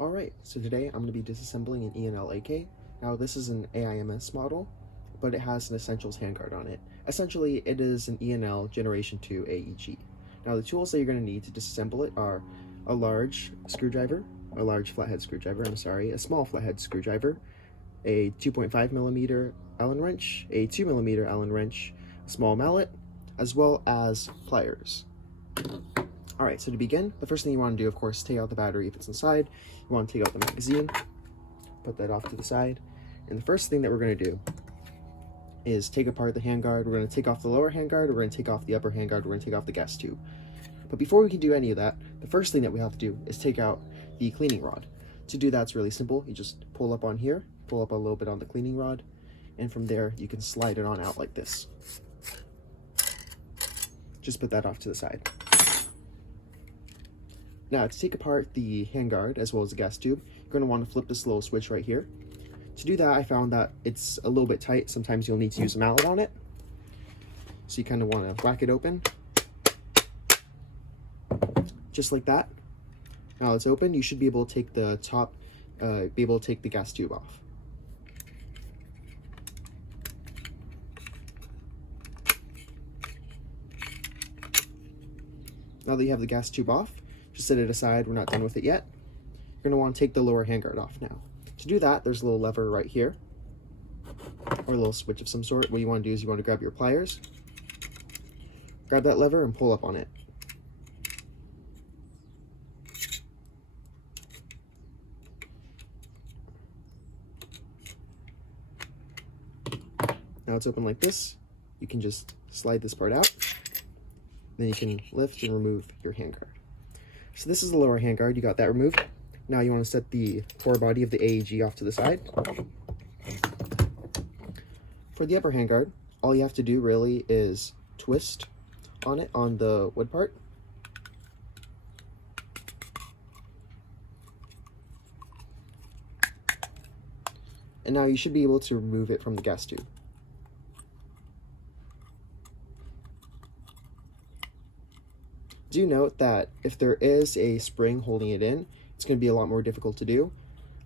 Alright, so today I'm going to be disassembling an E&L AK. Now this is an AIMS model, but it has an Essentials handguard on it. Essentially, it is an E&L Generation 2 AEG. Now the tools that you're going to need to disassemble it are a large screwdriver, a small flathead screwdriver, a 2.5mm Allen wrench, a 2mm Allen wrench, a small mallet, as well as pliers. Alright, so to begin, the first thing you want to do, of course, is take out the battery if it's inside. You want to take out the magazine, put that off to the side. And the first thing that we're going to do is take apart the handguard. We're going to take off the lower handguard, we're going to take off the upper handguard, we're going to take off the gas tube. But before we can do any of that, the first thing that we have to do is take out the cleaning rod. To do that, it's really simple. You just pull up on here, pull up a little bit on the cleaning rod, and from there, you can slide it on out like this. Just put that off to the side. Now, to take apart the handguard as well as the gas tube, you're going to want to flip this little switch right here. To do that, I found that it's a little bit tight. Sometimes you'll need to use a mallet on it. So you kind of want to whack it open. Just like that. Now it's open, you should be able to take the top, take the gas tube off. Now that you have the gas tube off, just set it aside, we're not done with it yet. You're going to want to take the lower handguard off now. To do that, there's a little lever right here, or a little switch of some sort. What you want to do is you want to grab your pliers, grab that lever and pull up on it. Now it's open like this. You can just slide this part out, then you can lift and remove your handguard. So this is the lower handguard, you got that removed. Now you want to set the core body of the AEG off to the side. For the upper handguard, all you have to do really is twist on it on the wood part. And now you should be able to remove it from the gas tube. Do note that if there is a spring holding it in, it's going to be a lot more difficult to do.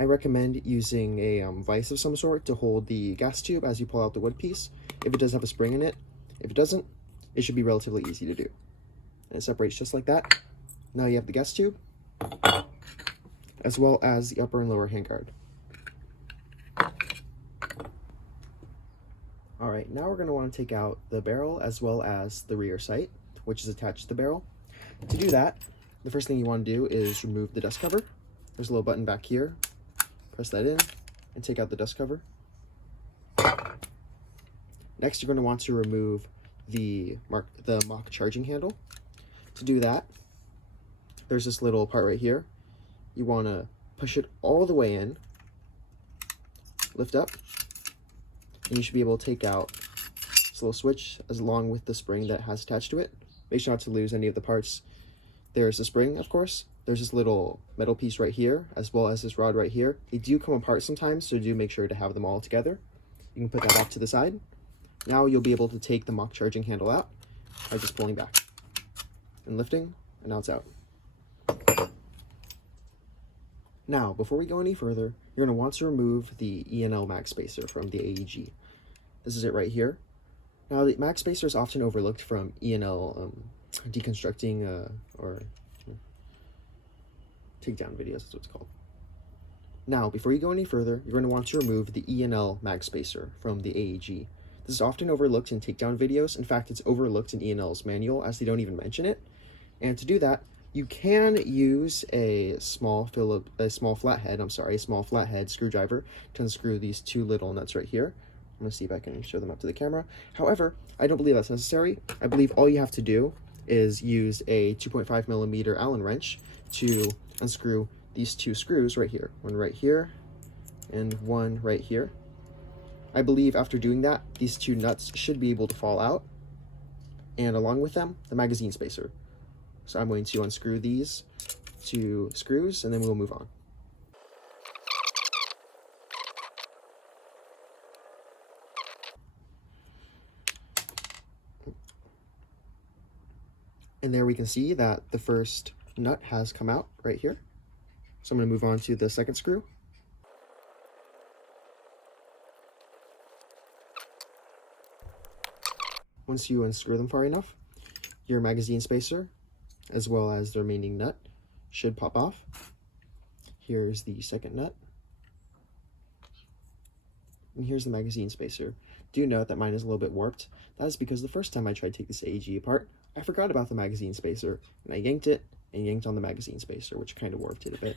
I recommend using a vise of some sort to hold the gas tube as you pull out the wood piece, if it does have a spring in it. If it doesn't, it should be relatively easy to do. And it separates just like that. Now you have the gas tube, as well as the upper and lower handguard. Alright, now we're going to want to take out the barrel as well as the rear sight, which is attached to the barrel. To do that, the first thing you want to do is remove the dust cover. There's a little button back here. Press that in and take out the dust cover. Next, you're going to want to remove the mock charging handle. To do that, there's this little part right here. You want to push it all the way in, lift up, and you should be able to take out this little switch along with the spring that has attached to it. Make sure not to lose any of the parts. There's the spring, of course. There's this little metal piece right here, as well as this rod right here. They do come apart sometimes, so do make sure to have them all together. You can put that off to the side. Now you'll be able to take the mock charging handle out by just pulling back and lifting, and now it's out. Now, before we go any further, you're going to want to remove the E&L mag spacer from the AEG. This is it right here. Now, the mag spacer is often overlooked from E&L deconstructing or takedown videos, that's what it's called. Now, before you go any further, you're going to want to remove the E&L mag spacer from the AEG. This is often overlooked in takedown videos. In fact, it's overlooked in E&L's manual, as they don't even mention it. And to do that, you can use a small flathead screwdriver to unscrew these two little nuts right here. I'm going to see if I can show them up to the camera. However, I don't believe that's necessary. I believe all you have to do is use a 2.5mm Allen wrench to unscrew these two screws right here. One right here and one right here. I believe after doing that, these two nuts should be able to fall out, and along with them, the magazine spacer. So I'm going to unscrew these two screws, and then we'll move on. And there we can see that the first nut has come out right here. So I'm going to move on to the second screw. Once you unscrew them far enough, your magazine spacer, as well as the remaining nut, should pop off. Here's the second nut. And here's the magazine spacer. Do note that mine is a little bit warped. That is because the first time I tried to take this AEG apart, I forgot about the magazine spacer, and I yanked it and yanked on the magazine spacer, which kind of warped it a bit.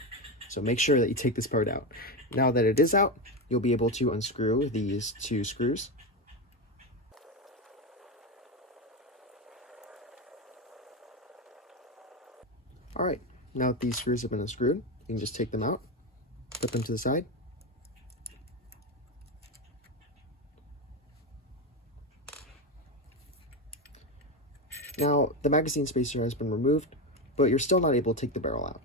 So make sure that you take this part out. Now that it is out, you'll be able to unscrew these two screws. Alright, now that these screws have been unscrewed, you can just take them out, put them to the side. Now, the magazine spacer has been removed, but you're still not able to take the barrel out.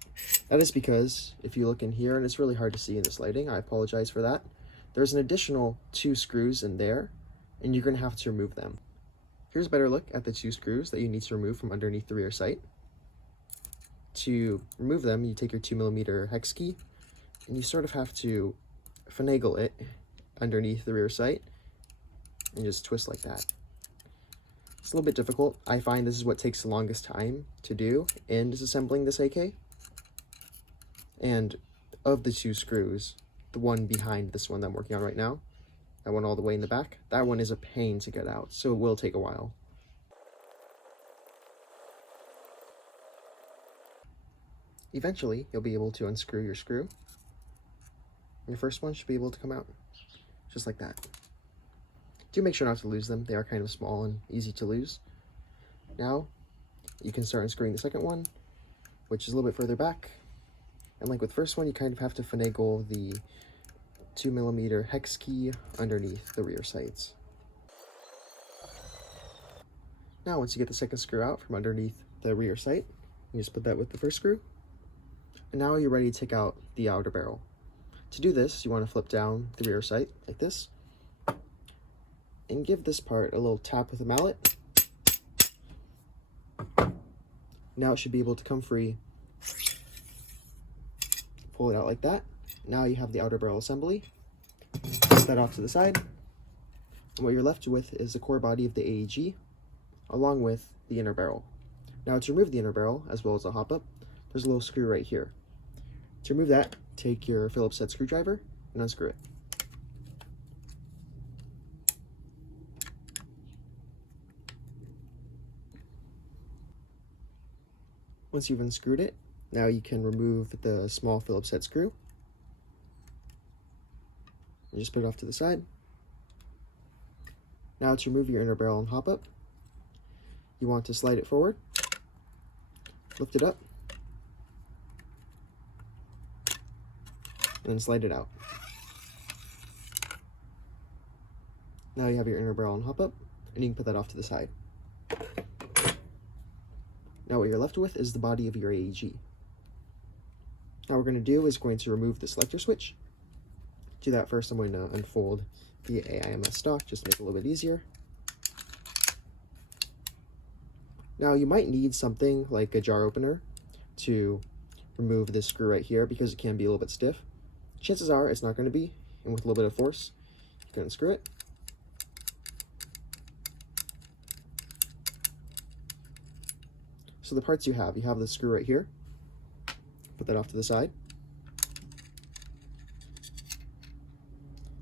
That is because, if you look in here, and it's really hard to see in this lighting, I apologize for that, there's an additional 2 screws in there, and you're going to have to remove them. Here's a better look at the 2 screws that you need to remove from underneath the rear sight. To remove them, you take your 2mm hex key, and you sort of have to finagle it underneath the rear sight, and just twist like that. It's a little bit difficult. I find this is what takes the longest time to do in disassembling this AK. And of the 2 screws, the one behind this one that I'm working on right now, that one all the way in the back, that one is a pain to get out, so it will take a while. Eventually, you'll be able to unscrew your screw. Your first one should be able to come out, just like that. Do make sure not to lose them. They are kind of small and easy to lose. Now, you can start unscrewing the second one, which is a little bit further back. And like with the first one, you kind of have to finagle the 2mm hex key underneath the rear sights. Now, once you get the second screw out from underneath the rear sight, you just put that with the first screw. And now you're ready to take out the outer barrel. To do this, you want to flip down the rear sight like this, and give this part a little tap with a mallet. Now it should be able to come free. Pull it out like that. Now you have the outer barrel assembly. Put that off to the side. And what you're left with is the core body of the AEG, along with the inner barrel. Now to remove the inner barrel, as well as the hop-up, there's a little screw right here. To remove that, take your Phillips head screwdriver and unscrew it. Once you've unscrewed it, now you can remove the small Phillips head screw. And just put it off to the side. Now to remove your inner barrel and hop up, you want to slide it forward, lift it up, and then slide it out. Now you have your inner barrel and hop up, and you can put that off to the side. Now what you're left with is the body of your AEG. Now what we're going to do is going to remove the selector switch. To do that first, I'm going to unfold the AIMS stock just to make it a little bit easier. Now you might need something like a jar opener to remove this screw right here because it can be a little bit stiff. Chances are it's not going to be, and with a little bit of force, you can unscrew it. So the parts you have the screw right here. Put that off to the side.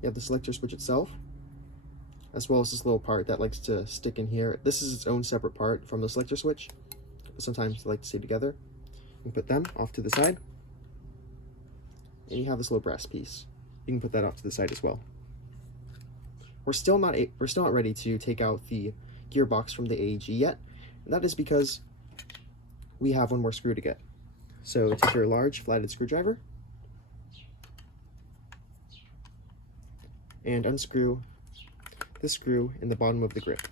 You have the selector switch itself, as well as this little part that likes to stick in here. This is its own separate part from the selector switch, but sometimes they like to stay together. You put them off to the side, and you have this little brass piece. You can put that off to the side as well. We're still not ready to take out the gearbox from the AEG yet, and that is because we have one more screw to get. So take your large flathead screwdriver and unscrew this screw in the bottom of the grip.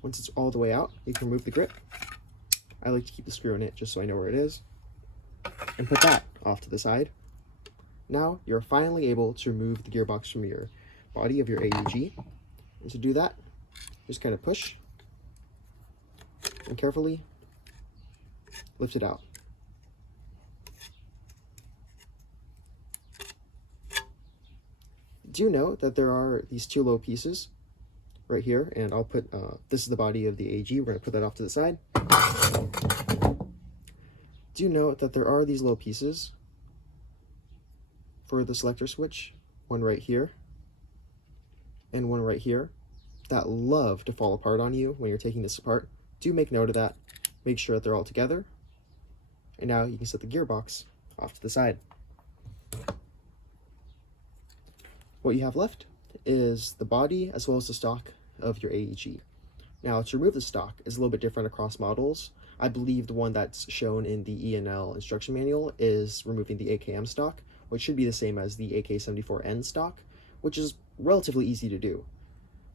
Once it's all the way out, you can remove the grip. I like to keep the screw in it just so I know where it is, and put that off to the side. Now you're finally able to remove the gearbox from your body of your AEG. And to do that, just kind of push and carefully lift it out. Do note that there are these two low pieces right here, and I'll put, this is the body of the AG, we're going to put that off to the side. Do note that there are these low pieces for the selector switch, one right here and one right here, that love to fall apart on you when you're taking this apart. Do make note of that, make sure that they're all together, and now you can set the gearbox off to the side. What you have left is the body as well as the stock of your AEG. Now, to remove the stock is a little bit different across models. I believe the one that's shown in the E&L instruction manual is removing the AKM stock, which should be the same as the AK-74N stock, which is relatively easy to do.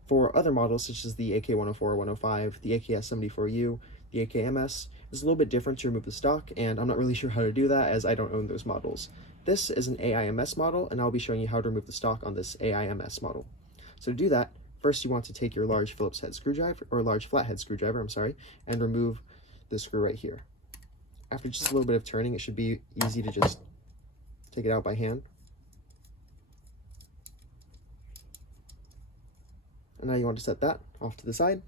For other models such as the AK-104, 105, the AKS-74U, the AKMS, it's a little bit different to remove the stock, and I'm not really sure how to do that as I don't own those models. This is an AIMS model, and I'll be showing you how to remove the stock on this AIMS model. So to do that, first you want to take your large Phillips head screwdriver, or large flathead screwdriver, and remove the screw right here. After just a little bit of turning, it should be easy to just take it out by hand. And now you want to set that off to the side.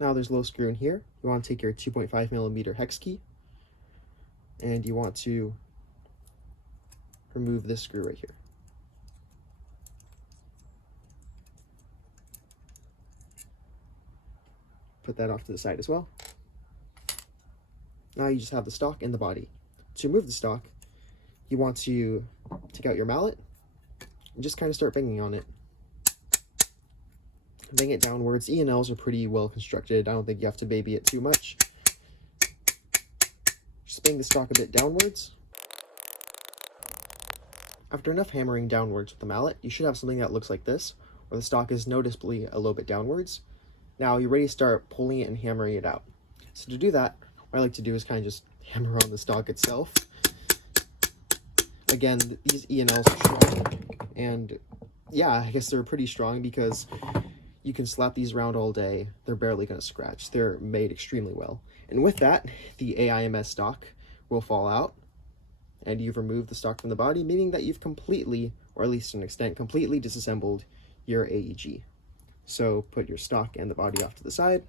Now there's a little screw in here. You want to take your 2.5mm hex key, and you want to remove this screw right here. Put that off to the side as well. Now you just have the stock and the body. To remove the stock, you want to take out your mallet and just kind of start banging on it. Bang it downwards. E&Ls are pretty well constructed. I don't think you have to baby it too much. Just bang the stock a bit downwards. After enough hammering downwards with the mallet, you should have something that looks like this, where the stock is noticeably a little bit downwards. Now you're ready to start pulling it and hammering it out. So to do that, what I like to do is kind of just hammer on the stock itself. Again, these E&Ls are strong, and yeah, I guess they're pretty strong because you can slap these around all day. They're barely going to scratch. They're made extremely well. And with that, the AIMS stock will fall out, and you've removed the stock from the body, meaning that you've completely, or at least to an extent, completely disassembled your AEG. So put your stock and the body off to the side.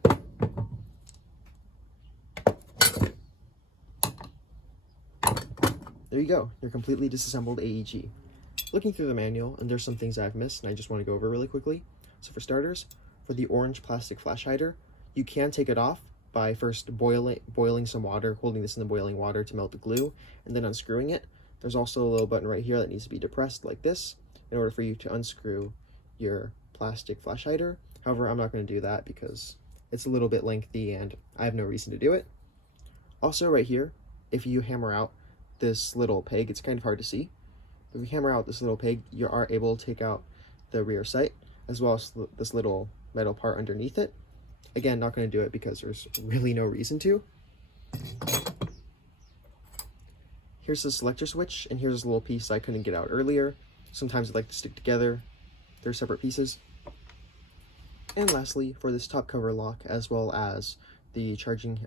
There you go, your completely disassembled AEG. Looking through the manual, and there's some things I've missed, and I just want to go over really quickly. So for starters, for the orange plastic flash hider, you can take it off by first boiling some water, holding this in the boiling water to melt the glue, and then unscrewing it. There's also a little button right here that needs to be depressed like this in order for you to unscrew your plastic flash hider. However, I'm not going to do that because it's a little bit lengthy and I have no reason to do it. Also right here, if you hammer out this little peg, it's kind of hard to see. If you hammer out this little peg, you are able to take out the rear sight as well as this little metal part underneath it. Again, not going to do it because there's really no reason to. Here's the selector switch, and here's a little piece I couldn't get out earlier. Sometimes I like to stick together. They're separate pieces. And lastly, for this top cover lock, as well as the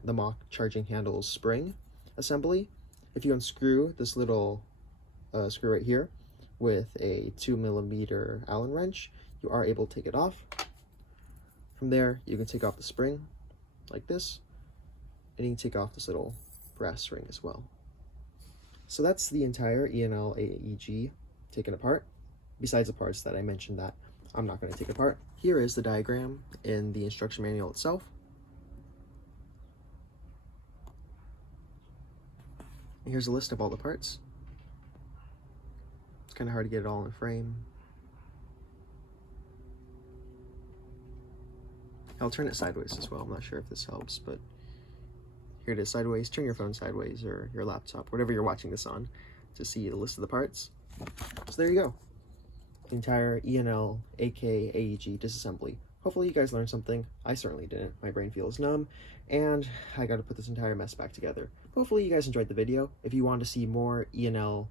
mock charging handles spring assembly, if you unscrew this little screw right here with a 2mm Allen wrench, you are able to take it off. From there, you can take off the spring like this, and you can take off this little brass ring as well. So that's the entire E&L AEG taken apart, besides the parts that I mentioned that I'm not going to take apart. Here is the diagram in the instruction manual itself. And here's a list of all the parts. It's kind of hard to get it all in frame. I'll turn it sideways as well. I'm not sure if this helps, but here it is sideways. Turn your phone sideways or your laptop, whatever you're watching this on, to see the list of the parts. So there you go. The entire E&L AK AEG disassembly. Hopefully you guys learned something. I certainly didn't. My brain feels numb, and I got to put this entire mess back together. Hopefully you guys enjoyed the video. If you want to see more E&L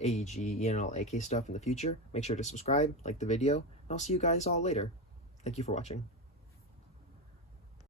AEG, E&L AK stuff in the future, make sure to subscribe, like the video, and I'll see you guys all later. Thank you for watching.